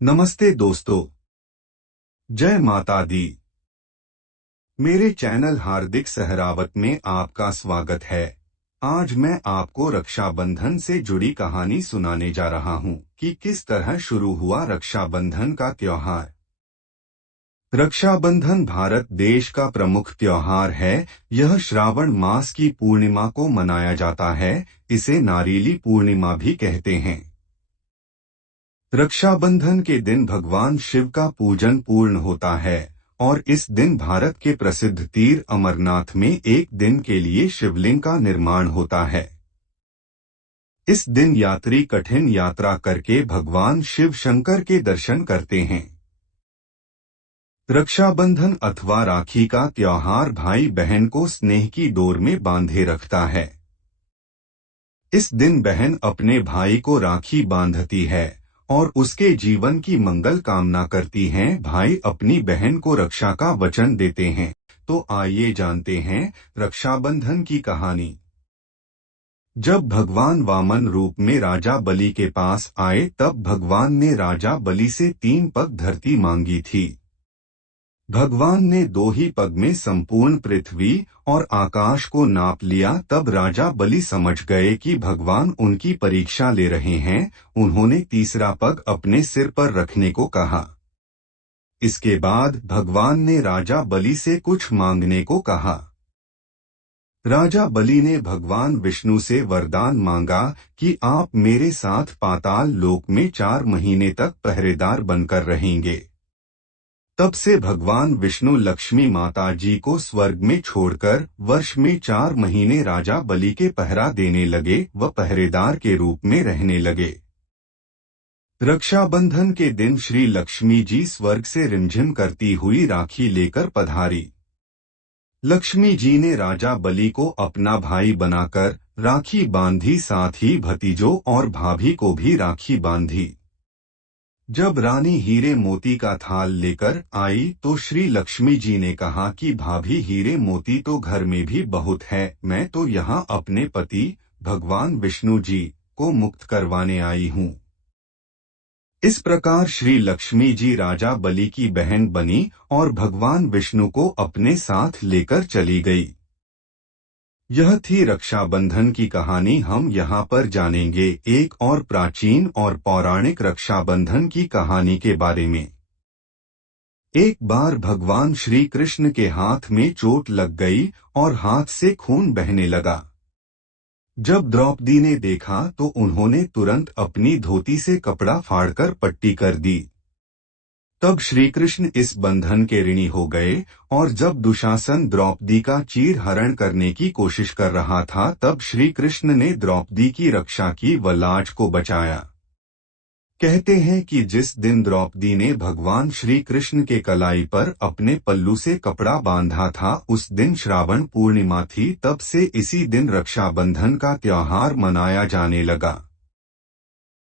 नमस्ते दोस्तों, जय माता दी। मेरे चैनल हार्दिक सहरावत में आपका स्वागत है। आज मैं आपको रक्षाबंधन से जुड़ी कहानी सुनाने जा रहा हूं कि किस तरह शुरू हुआ रक्षाबंधन का त्योहार। रक्षाबंधन भारत देश का प्रमुख त्योहार है। यह श्रावण मास की पूर्णिमा को मनाया जाता है। इसे नारीली पूर्णिमा भी कहते हैं। रक्षाबंधन के दिन भगवान शिव का पूजन पूर्ण होता है और इस दिन भारत के प्रसिद्ध तीर अमरनाथ में एक दिन के लिए शिवलिंग का निर्माण होता है। इस दिन यात्री कठिन यात्रा करके भगवान शिव शंकर के दर्शन करते हैं। रक्षाबंधन अथवा राखी का त्योहार भाई बहन को स्नेह की डोर में बांधे रखता है। इस दिन बहन अपने भाई को राखी बांधती है और उसके जीवन की मंगल कामना करती हैं। भाई अपनी बहन को रक्षा का वचन देते हैं। तो आइए जानते हैं रक्षाबंधन की कहानी। जब भगवान वामन रूप में राजा बलि के पास आए तब भगवान ने राजा बलि से 3 पग धरती मांगी थी। भगवान ने 2 ही पग में संपूर्ण पृथ्वी और आकाश को नाप लिया। तब राजा बलि समझ गए कि भगवान उनकी परीक्षा ले रहे हैं। उन्होंने तीसरा पग अपने सिर पर रखने को कहा। इसके बाद भगवान ने राजा बलि से कुछ मांगने को कहा। राजा बलि ने भगवान विष्णु से वरदान मांगा कि आप मेरे साथ पाताल लोक में 4 महीने तक पहरेदार बनकर रहेंगे। तब से भगवान विष्णु लक्ष्मी माता जी को स्वर्ग में छोड़कर वर्ष में 4 महीने राजा बलि के पहरा देने लगे व पहरेदार के रूप में रहने लगे। रक्षाबंधन के दिन श्री लक्ष्मी जी स्वर्ग से रिमझिम करती हुई राखी लेकर पधारी। लक्ष्मी जी ने राजा बलि को अपना भाई बनाकर राखी बांधी, साथ ही भतीजों और भाभी को भी राखी बांधी। जब रानी हीरे मोती का थाल लेकर आई तो श्री लक्ष्मी जी ने कहा कि भाभी, हीरे मोती तो घर में भी बहुत है, मैं तो यहाँ अपने पति भगवान विष्णु जी को मुक्त करवाने आई हूँ। इस प्रकार श्री लक्ष्मी जी राजा बलि की बहन बनी और भगवान विष्णु को अपने साथ लेकर चली गई। यह थी रक्षाबंधन की कहानी। हम यहाँ पर जानेंगे एक और प्राचीन और पौराणिक रक्षाबंधन की कहानी के बारे में। एक बार भगवान श्री कृष्ण के हाथ में चोट लग गई और हाथ से खून बहने लगा। जब द्रौपदी ने देखा तो उन्होंने तुरंत अपनी धोती से कपड़ा फाड़कर पट्टी कर दी। तब श्री कृष्ण इस बंधन के ऋणी हो गए और जब दुशासन द्रौपदी का चीर हरण करने की कोशिश कर रहा था तब श्री कृष्ण ने द्रौपदी की रक्षा की व लाज को बचाया। कहते हैं कि जिस दिन द्रौपदी ने भगवान श्री कृष्ण के कलाई पर अपने पल्लू से कपड़ा बांधा था उस दिन श्रावण पूर्णिमा थी। तब से इसी दिन रक्षाबंधन का त्योहार मनाया जाने लगा।